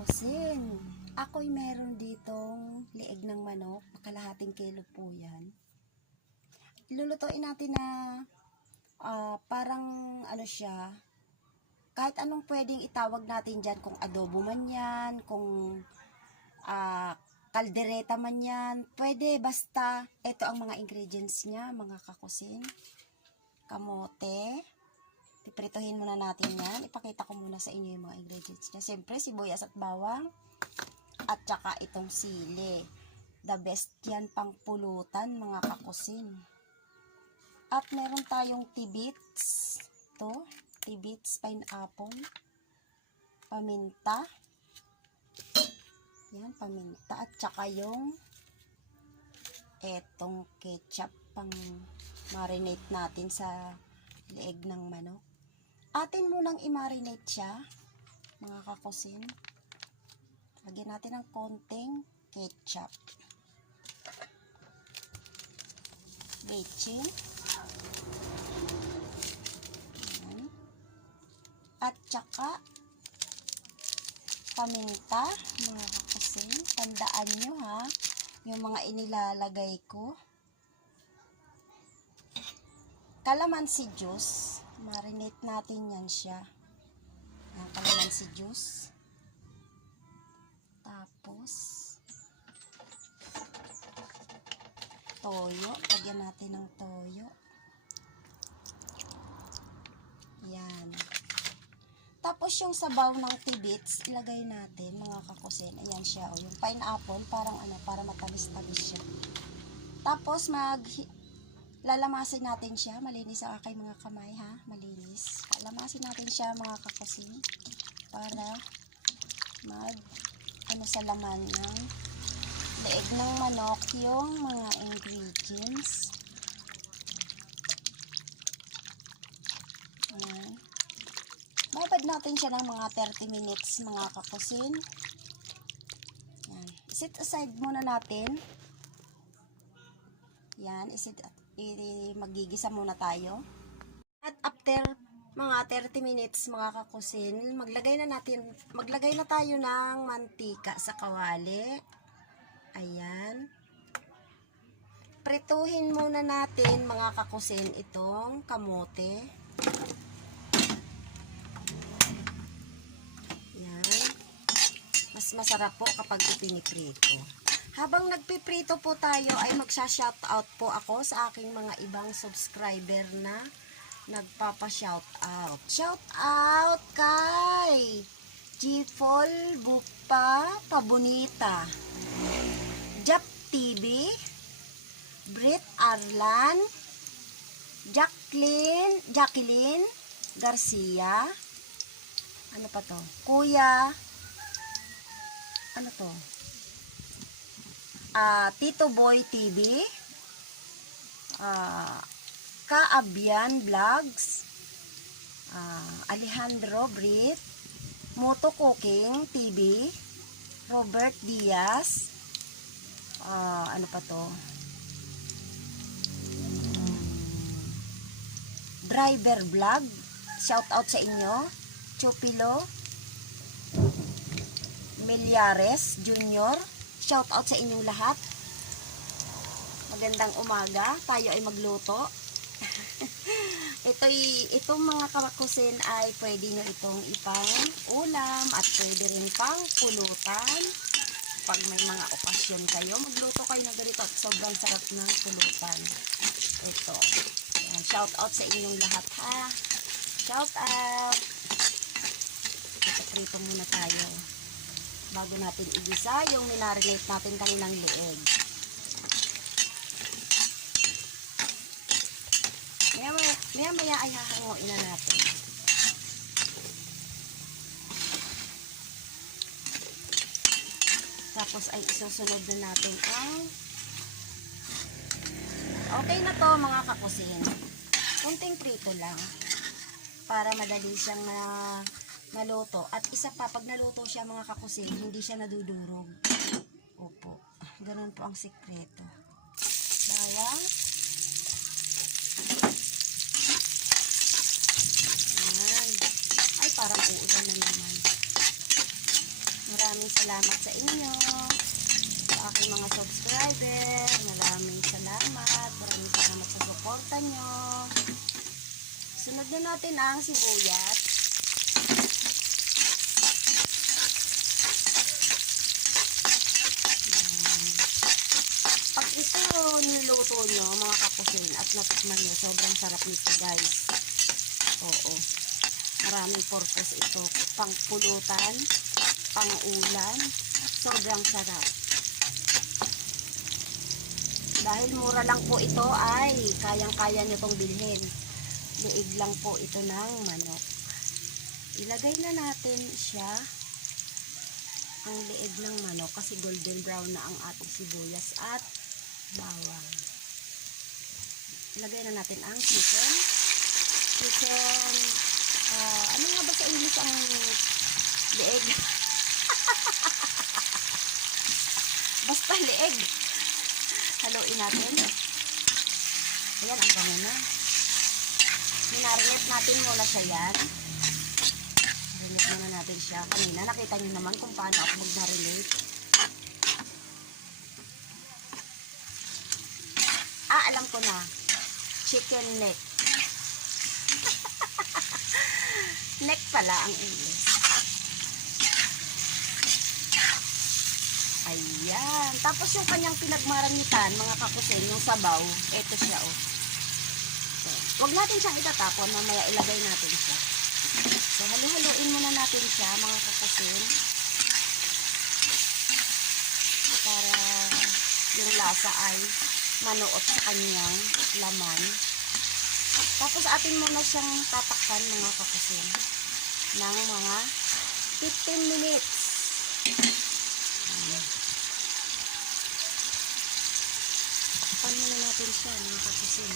kakusin. Ako'y meron ditong lieg ng manok, kalahating kilo po yan. Ilulutuin natin na parang ano siya, kahit anong pwedeng itawag natin dyan, kung adobo man yan, kung kaldereta man yan, pwede, basta ito ang mga ingredients niya, mga kakusin. Kamote, pipritohin muna natin yan. Ipakita ko muna sa inyo yung mga ingredients niya. Siyempre, sibuyas at bawang, at saka itong sili. The best yan pang pulutan, mga kakusin. At meron tayong tibits. Ito, tibits, pineapple, paminta. Yan, paminta. At saka yung etong ketchup pang marinate natin sa leeg ng manok. Atin munang i-marinate siya, mga kakusin. Lagyan natin ng konting ketchup. Bechin. At saka paminta, mga kakusin. Tandaan nyo ha, yung mga inilalagay ko. Calamansi juice. Marinate natin yan siya. Yung calamansi juice. Tapos toyo. Lagyan natin ng toyo. Yan. Tapos yung sabaw ng tibits, ilagay natin, mga kakusin. Ayan siya. O, yung pineapple, parang ano, para matamis-tamis siya. Tapos lalamasin natin siya. Malinis ang aking mga kamay, ha? Malinis. Lalamasin natin siya, mga kakusin, para sa laman ng leeg ng manok yung mga ingredients. Ayan. Babad natin siya ng mga 30 minutes, mga kakusin. Ayan. Set aside muna natin. Yan, magigisa muna tayo. At after mga 30 minutes, mga kakusin, maglagay na tayo ng mantika sa kawali. Ayan. Prituhin muna natin, mga kakusin, itong kamote. Ayan. Mas masarap po kapag ipiniprito. Habang nagpiprito po tayo, ay magsha-shoutout po ako sa aking mga ibang subscriber na nagpapa-shoutout. Shoutout kay Gfol Bupa Pabonita, Jap TV, Brit Arlan, Jacqueline Garcia, ano pa to? Kuya, ano to? Tito Boy TV, Kaabyan Vlogs, Alejandro Brit, Moto Cooking TV, Robert Diaz, ano pa to? Driver Vlog, shout out sa inyo. Chupilo Milyares Jr., shout out sa inyong lahat. Magandang umaga. Tayo ay magluto. Itong mga kakusin ay pwede nyo itong ipang ulam at pwede rin pang pulutan. Pag may mga okasyon kayo, magluto kayo na ganito at sobrang sarap ng pulutan. Ito. Ayan, shout out sa inyong lahat, ha. Shout out. Prito muna tayo bago natin igisa yung minarinate natin kaninang leeg. Maya ay hahanguin na natin. Tapos ay isusunod na natin ang okay na to, mga kakusin. Kunting prito lang para madali siyang naluto. At isa pa, pag naluto siya, mga kakusin, hindi siya nadudurog. Opo. Ganun po ang sikreto. Bawang. Ayan. Ay, parang uulan na naman. Marami salamat sa inyo. Sa aking mga subscriber, maraming salamat. Maraming salamat sa suporta nyo. Sunod na natin ang sibuyas. Pag ito niluto nyo, mga kakusin, at natikman nyo, sobrang sarap nito guys. Oo. Maraming purpose ito. Pang pulutan, pang ulam, sobrang sarap. Dahil mura lang po ito ay kayang-kaya nyo itong bilhin. Liig lang po ito ng manok. Ilagay na natin siya, ang liig ng manok, kasi golden brown na ang ating sibuyas at bawang. Ilagay na natin ang chicken. Ano nga ba sa English ang liig? Basta liig. Haluin natin. Ayan, ang bango na. Minarinate natin muna siya yan. Marinate muna natin siya. Kanina, nakita nyo naman kung paano ako mag-marinate. Alam ko na. Chicken neck. Neck pala ang English. Ayan. Tapos yung kanyang pinagmaranitan, mga kakusin, yung sabaw, eto siya, oh. So, huwag natin siyang itatapon, mamaya ilagay natin siya. So, halu-haluin muna natin siya, mga kakusin. Para yung lasa ay manuot sa kanyang laman. Tapos, atin muna siyang tatakpan, mga kakusin, ng mga 15 minutes. Takpan muna natin siya, mga kakusin.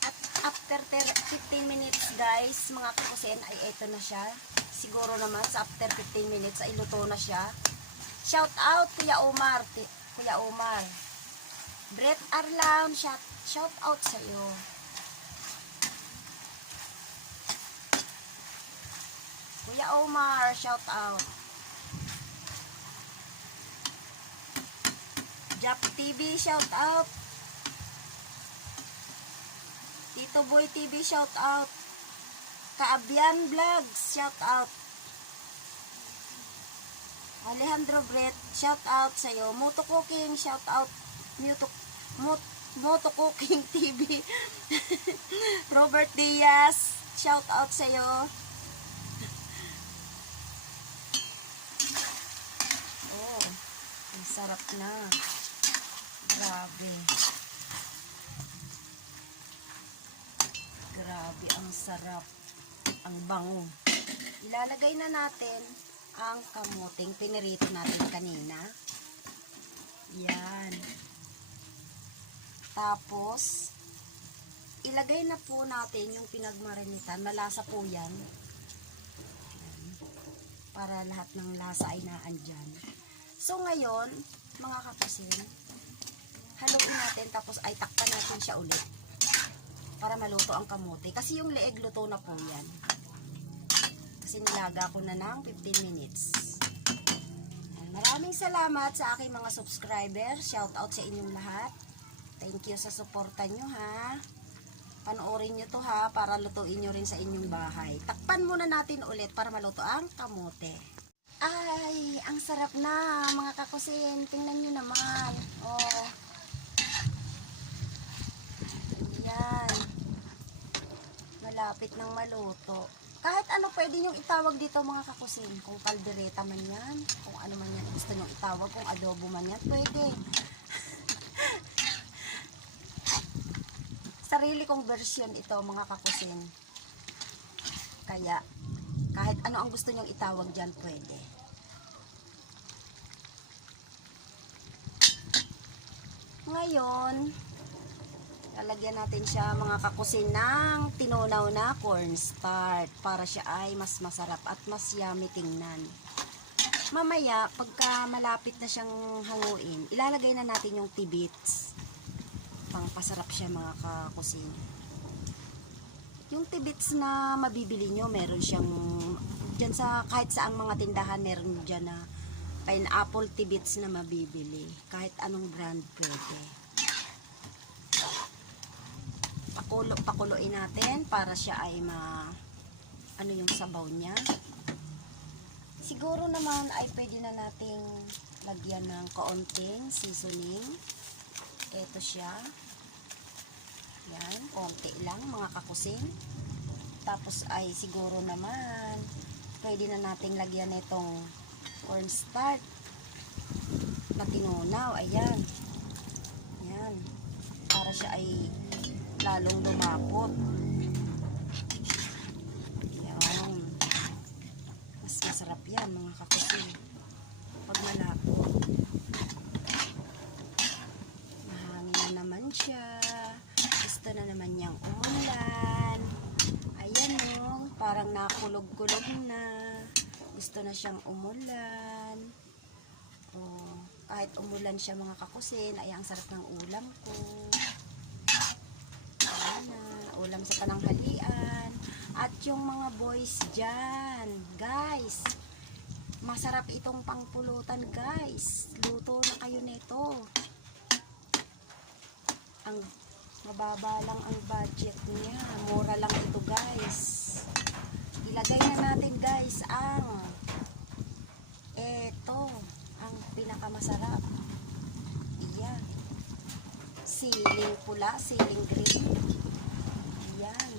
At after 15 minutes, guys, mga kakusin, ay eto na siya. Siguro naman, sa after 15 minutes, ay luto na siya. Shout out, Kuya Omar. Kuya Omar. Brett Arlam, shout out sa iyo. Kuya Omar, shout out. Jap TV, shout out. Tito Boy TV, shout out. Kaabyan Vlogs, shout out. Alejandro Brett, shout out sa iyo. Moto Cooking, shout out. Moto Cooking TV. Robert Diaz, shout out sa iyo. Oh, ang sarap na. Grabe. Grabe, ang sarap. Ang bango. Ilalagay na natin ang kamuting pinirito natin kanina. Yan. Tapos, ilagay na po natin yung pinagmarinitan. Malasa po yan. Yan. Para lahat ng lasa ay naandyan. So, ngayon, mga kakusin, haluin natin, tapos ay takpan natin siya ulit para maluto ang kamote. Kasi yung leeg luto na po yan. Kasi nilaga ko na ng 15 minutes. Maraming salamat sa aking mga subscriber. Shout out sa inyong lahat. Thank you sa suporta nyo, ha. Panoorin nyo to, ha, para lutuin nyo rin sa inyong bahay. Takpan muna natin ulit para maluto ang kamote. Ay, ang sarap na, mga kakusin. Tingnan nyo naman. Oh. Ayan. Malapit ng maluto. Kahit ano pwede nyong itawag dito, mga kakusin. Kung kaldereta man yan, kung ano man yan gusto nyong itawag, kung adobo man yan, pwede. Sarili kong version ito, mga kakusin. Kaya, kahit ano ang gusto nyong itawag dyan, pwede. Ngayon, lalagyan natin siya, mga kakusin, ng tinunaw na cornstarch para siya ay mas masarap at mas yummy tingnan. Mamaya, pagka malapit na siyang hanguin, ilalagay na natin yung tibits. Pangpasarap siya, mga kakusin. Yung tibits na mabibili nyo, meron siyang dyan sa kahit saang mga tindahan, meron dyan na pineapple tidbits na mabibili. Kahit anong brand pwede. Pakuluin natin para siya ay ano yung sabaw niya. Siguro naman ay pwede na nating lagyan ng kaunting seasoning. Ito siya. Yan, konti lang mga kakusin. Tapos ay siguro naman pwede na nating lagyan itong cornstarch na tinunaw. Ayan. Yan. Para siya ay lalong lumapot. Yan. Mas masarap yan mga kakusin. Pag malapot. Mahangin na naman siya. Gusto na naman niyang umulan. Ayan o. Parang nakulog-kulog na. Gusto na siyang umulan. Oh, kahit umulan siya mga kakusin, ay ang sarap ng ulam ko. Ayan na, ulam sa pananghalian. At yung mga boys dyan, guys, masarap itong pangpulutan guys. Luto na kayo nito. Ang mababa lang ang budget niya. Mura lang ito guys. Ilagay na natin guys ang ang pinakamasarap. Iyan. Siling pula, siling green. Iyan.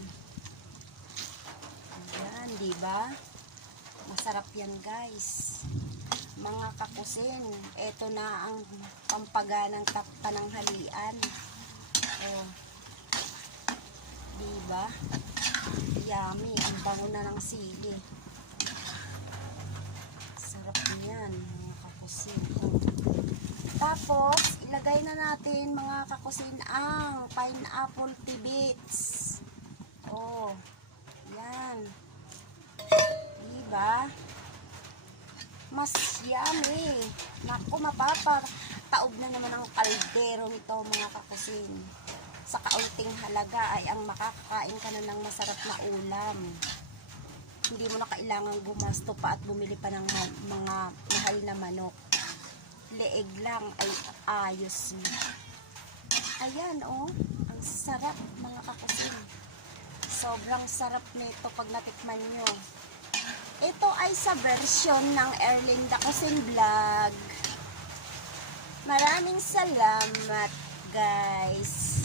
Iyan, diba? Masarap yan guys. Mga kakusin, ito na ang pampaganang pananghalian. Oh. Diba? Yummy. Ang bango na ng sili. Sarap niyan, mga kakusin. Tapos, ilagay na natin, mga kakusin, ang pineapple tidbits. Oh. Yan. Diba? Mas yummy. Naku, mapapataob na naman ang kaldero nito, mga kakusin. Sa kaunting halaga ay ang makakakain ka na ng masarap na ulam. Hindi mo na kailangan gumasto pa at bumili pa ng mga mahal na manok. Leeg lang ay ayos mo. Ayan oh, ang sarap mga kakusin. Sobrang sarap nito pag natikman nyo. Ito ay sa version ng Erlinda Kusin Vlog. Maraming salamat guys.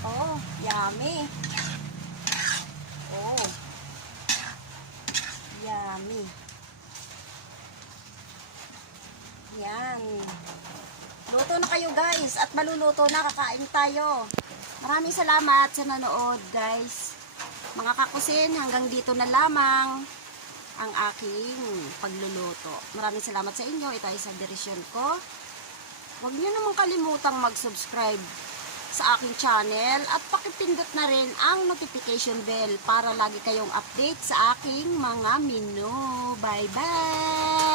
Oh, yummy. Oh. Yummy. Yan. Luto na kayo guys at maluluto na, kakain tayo. Maraming salamat sa nanood guys. Mga kakusin, hanggang dito na lamang ang aking pagluluto. Maraming salamat sa inyo. Ito ay sa direksyon ko. Huwag niyo naman kalimutang mag-subscribe sa aking channel at pakipindot na rin ang notification bell para lagi kayong update sa aking mga menu. Bye bye!